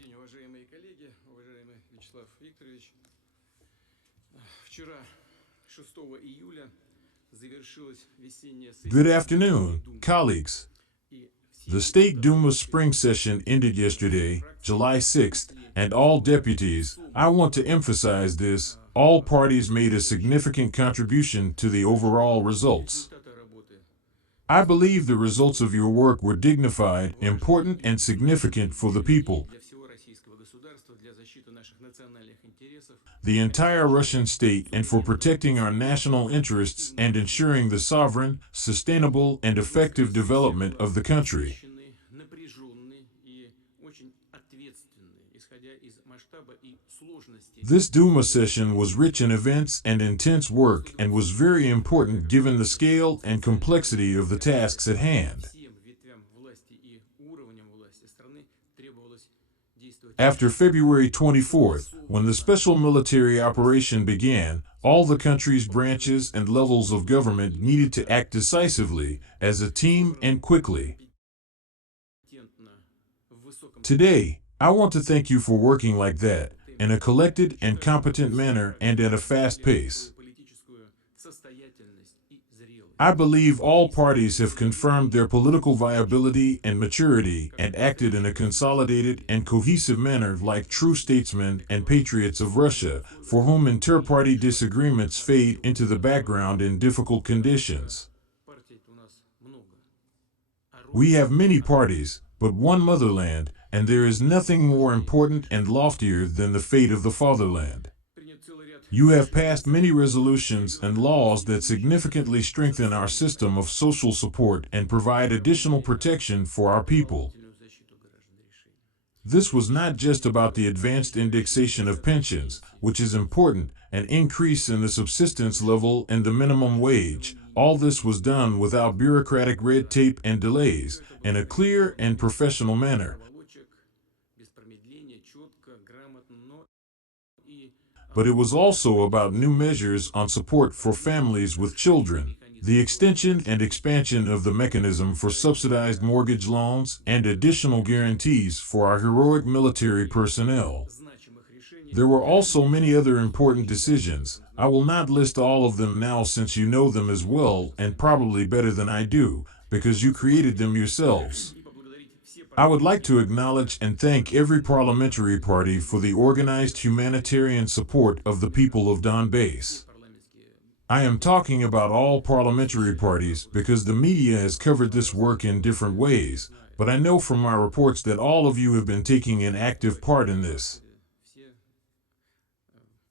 день, уважаемые коллеги, уважаемый Вячеслав Викторович. Вчера, 6 июля, завершилась весенняя Good сессия afternoon, Думы. colleagues. И все The State Duma депутаты spring session ended yesterday, July 6th, and all deputies, I want to emphasize this, all parties made a significant contribution to the overall results. результаты работы I believe the results of your work were dignified, important, and significant for the people. для всего российского государства, для защиты наших национальных интересов, The entire Russian state, and for protecting our national interests and ensuring the sovereign, sustainable, and effective development of the country. насыщенный, напряженный и очень ответственный, исходя из масштаба и сложности. This Duma session was rich in events and intense work and was very important given the scale and complexity of the tasks at hand. Всем ветвям власти и уровням власти страны требовалось действовать. After February 24th, when the special military operation began, all the country's branches and levels of government needed to act decisively, as a team and quickly. Компетентно, в высоком Today, I want to thank you for working like that, in a collected and competent manner and at a fast pace. политическую состоятельность и зрелость. I believe all parties have confirmed their political viability and maturity and acted in a consolidated and cohesive manner like true statesmen and patriots of Russia, for whom inter-party disagreements fade into the background in difficult conditions. Партий-то у нас много. We have many parties, but one motherland, and there is nothing more important and loftier than the fate of the fatherland. Принят целый ряд You have passed many resolutions and laws that significantly strengthen our system of social support and provide additional protection for our people. дополнительную защиту граждан решений. This was not just about the advanced indexation of pensions, which is important, an increase in the subsistence level and the minimum wage. All this was done without bureaucratic red tape and delays, in a clear and professional manner. Проволочек, без промедления, четко, грамотно, но и But it was also about new measures on support for families with children, the extension and expansion of the mechanism for subsidized mortgage loans, and additional guarantees for our heroic military personnel. значимых решений. There were also many other important decisions. I will not list all of them now since you know them as well and probably better than I do, because you created them yourselves. И поблагодарить все I would like to acknowledge and thank every parliamentary party for the organized humanitarian support of the people of Donbass. парламентские I am talking about all parliamentary parties because the media has covered this work in different ways, but I know from my reports that all of you have been taking an active part in this. все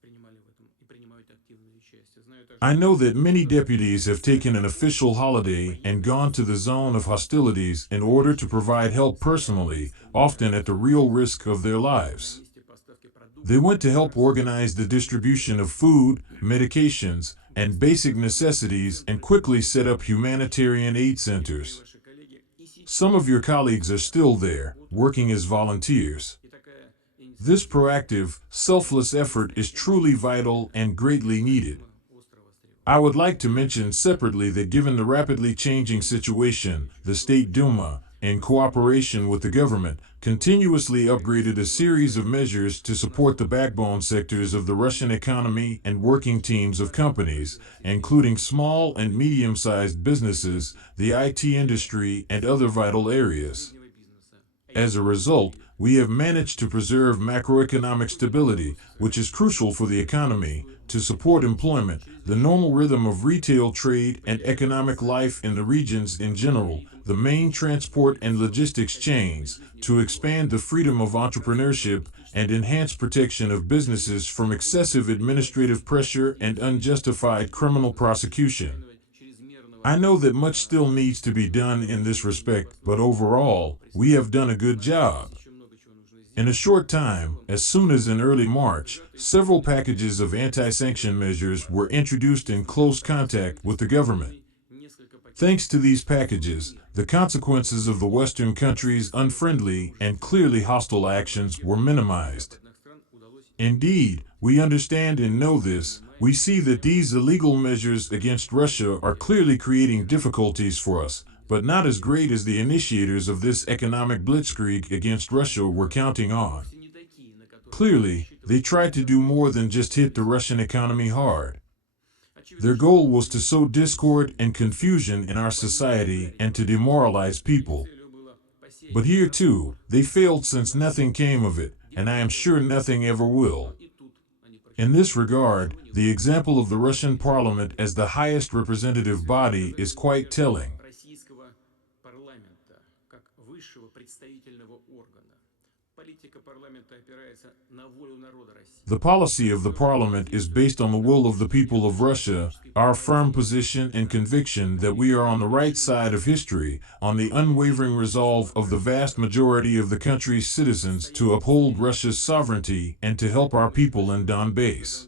принимали в этом и принимают активное участие. Знаю также, I know that many deputies have taken an official holiday and gone to the zone of hostilities in order to provide help personally, often at the real risk of their lives. месте поставки продуктов They went to help organize the distribution of food, medications, and basic necessities and quickly set up humanitarian aid centers. ваши коллеги и сейчас. Some of your colleagues are still there, working as volunteers. И такая инициатива This proactive, selfless effort is truly vital and greatly needed. остро востребована. I would like to mention separately that given the rapidly changing situation, the State Duma, in cooperation with the government, continuously upgraded a series of measures to support the backbone sectors of the Russian economy and working teams of companies, including small and medium-sized businesses, the IT industry, and other vital areas. Среднего бизнеса. As a result, we have managed to preserve macroeconomic stability, which is crucial for the economy, to support employment, the normal rhythm of retail trade and economic life in the regions in general, the main transport and logistics chains, to expand the freedom of entrepreneurship and enhance protection of businesses from excessive administrative pressure and unjustified criminal prosecution. Чрезмерного I know that much still needs to be done in this respect, but overall, we have done a good job. еще много чего нужно сделать. In a short time, as soon as in early March, several packages of anti-sanction measures were introduced in close contact with the government. Несколько пакетов Thanks to these packages, the consequences of the Western countries' unfriendly and clearly hostile actions were minimized. западных стран удалось Indeed, we understand and know this. We see that these illegal measures against Russia are clearly creating difficulties for us, but not as great as the initiators of this economic blitzkrieg against Russia were counting on. вовсе не Clearly, they tried to do more than just hit the Russian economy hard. Their goal was to sow discord and confusion in our society and to demoralize people. But here too, they failed since nothing came of it, and I am sure nothing ever will. In this regard, the example of the Russian parliament as the highest representative body is quite telling. The policy of the parliament is based on the will of the people of Russia, our firm position and conviction that we are on the right side of history, on the unwavering resolve of the vast majority of the country's citizens to uphold Russia's sovereignty and to help our people in Donbass.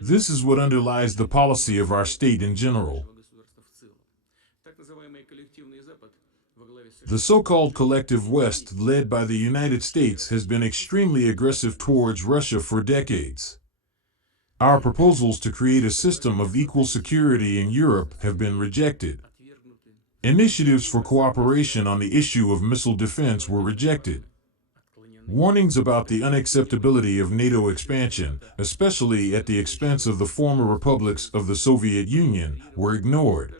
This is what underlies the policy of our state in general. The so-called collective West, led by the United States, has been extremely aggressive towards Russia for decades. Our proposals to create a system of equal security in Europe have been rejected. Initiatives for cooperation on the issue of missile defense were rejected. Warnings about the unacceptability of NATO expansion, especially at the expense of the former republics of the Soviet Union, were ignored.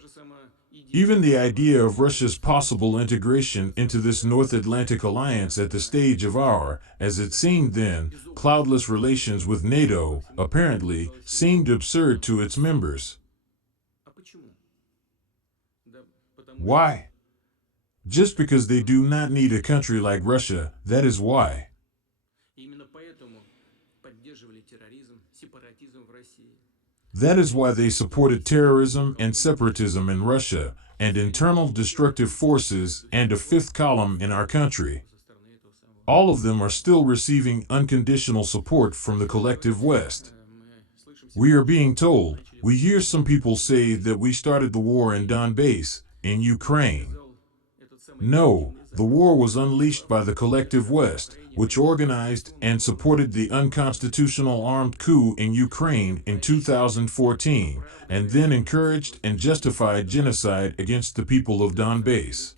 Even the idea of Russia's possible integration into this North Atlantic alliance at the stage of our, as it seemed then, cloudless relations with NATO, apparently, seemed absurd to its members. Why? Just because they do not need a country like Russia, that is why. That is why they supported terrorism and separatism in Russia, and internal destructive forces and a fifth column in our country. All of them are still receiving unconditional support from the collective West. We are being told, we hear some people say that we started the war in Donbass, in Ukraine. No, the war was unleashed by the collective West, which organized and supported the unconstitutional armed coup in Ukraine in 2014, and then encouraged and justified genocide against the people of Donbass.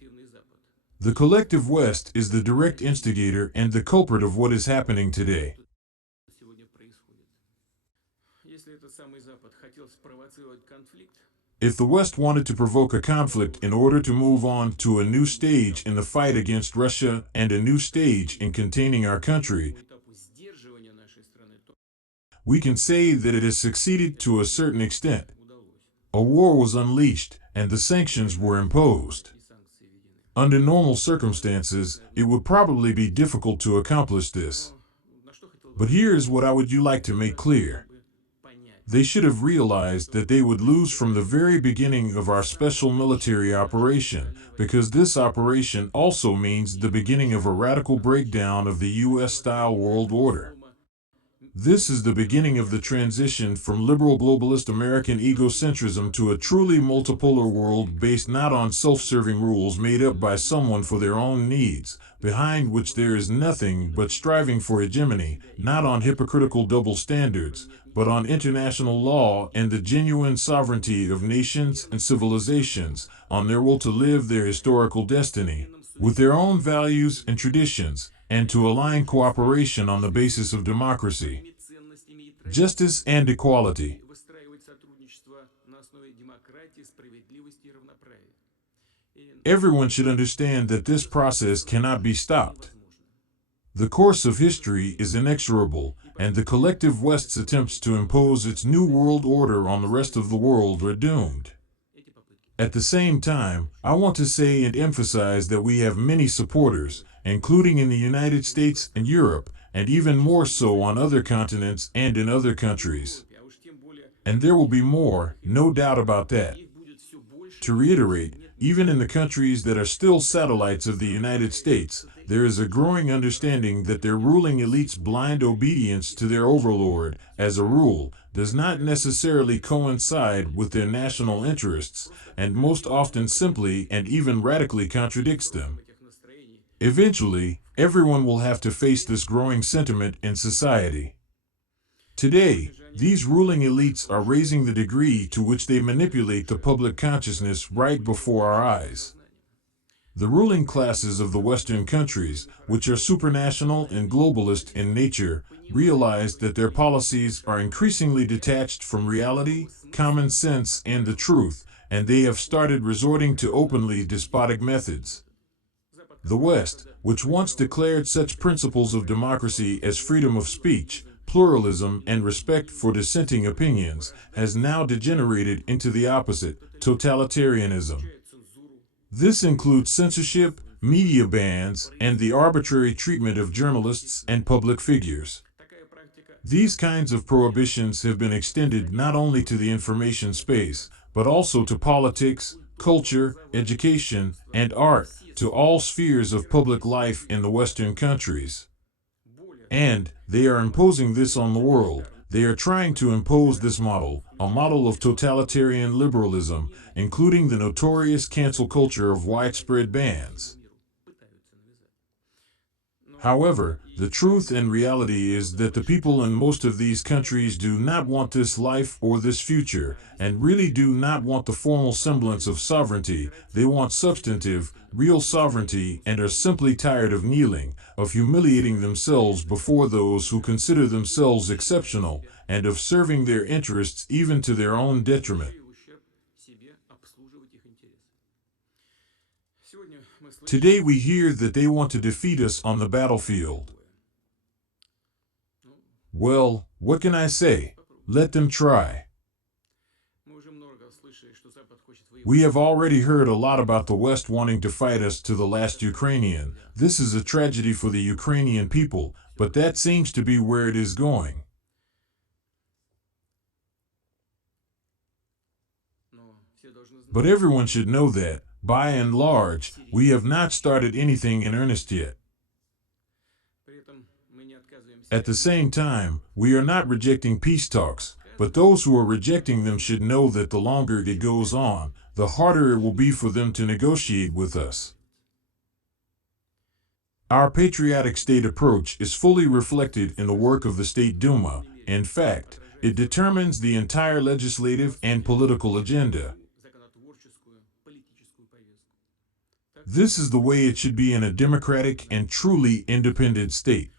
The collective West is the direct instigator and the culprit of what is happening today. If the West wanted to provoke a conflict in order to move on to a new stage in the fight against Russia and a new stage in containing our country, we can say that it has succeeded to a certain extent. A war was unleashed and the sanctions were imposed. Under normal circumstances, it would probably be difficult to accomplish this. But here is what I would like to make clear. They should have realized that they would lose from the very beginning of our special military operation, because this operation also means the beginning of a radical breakdown of the US-style world order. This is the beginning of the transition from liberal globalist American egocentrism to a truly multipolar world based not on self-serving rules made up by someone for their own needs, behind which there is nothing but striving for hegemony, not on hypocritical double standards, but on international law and the genuine sovereignty of nations and civilizations, on their will to live their historical destiny, with their own values and traditions, and to align cooperation on the basis of democracy, justice, and equality. Everyone should understand that this process cannot be stopped. The course of history is inexorable, and the collective West's attempts to impose its new world order on the rest of the world are doomed. At the same time, I want to say and emphasize that we have many supporters, including in the United States and Europe, and even more so on other continents and in other countries. And there will be more, no doubt about that. To reiterate, even in the countries that are still satellites of the United States, there is a growing understanding that their ruling elite's blind obedience to their overlord, as a rule, does not necessarily coincide with their national interests, and most often simply and even radically contradicts them. Eventually, everyone will have to face this growing sentiment in society. Today, these ruling elites are raising the degree to which they manipulate the public consciousness right before our eyes. The ruling classes of the Western countries, which are supranational and globalist in nature, realize that their policies are increasingly detached from reality, common sense, and the truth, and they have started resorting to openly despotic methods. The West, which once declared such principles of democracy as freedom of speech, pluralism, and respect for dissenting opinions, has now degenerated into the opposite, totalitarianism. This includes censorship, media bans, and the arbitrary treatment of journalists and public figures. These kinds of prohibitions have been extended not only to the information space, but also to politics, culture, education, and art, to all spheres of public life in the Western countries. And they are imposing this on the world. They are trying to impose this model, a model of totalitarian liberalism, including the notorious cancel culture of widespread bans. However, the truth and reality is that the people in most of these countries do not want this life or this future, and really do not want the formal semblance of sovereignty. They want substantive, real sovereignty, and are simply tired of kneeling, of humiliating themselves before those who consider themselves exceptional, and of serving their interests even to their own detriment. Today we hear that they want to defeat us on the battlefield. Well, what can I say? Let them try. We have already heard a lot about the West wanting to fight us to the last Ukrainian. This is a tragedy for the Ukrainian people, but that seems to be where it is going. But everyone should know that, by and large, we have not started anything in earnest yet. At the same time, we are not rejecting peace talks, but those who are rejecting them should know that the longer it goes on, the harder it will be for them to negotiate with us. Our patriotic state approach is fully reflected in the work of the State Duma. In fact, it determines the entire legislative and political agenda. This is the way it should be in a democratic and truly independent state.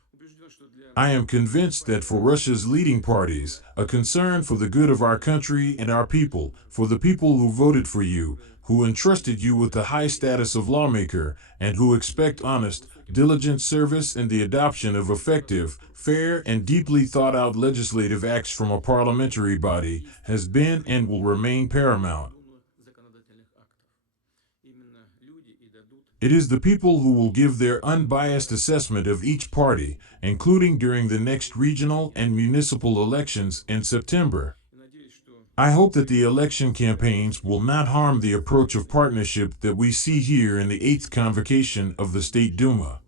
I am convinced that for Russia's leading parties, a concern for the good of our country and our people, for the people who voted for you, who entrusted you with the high status of lawmaker, and who expect honest, diligent service and the adoption of effective, fair, and deeply thought-out legislative acts from a parliamentary body, has been and will remain paramount. It is the people who will give their unbiased assessment of each party, including during the next regional and municipal elections in September. I hope that the election campaigns will not harm the approach of partnership that we see here in the 8th convocation of the State Duma.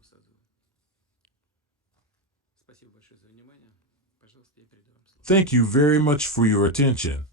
Thank you very much for your attention.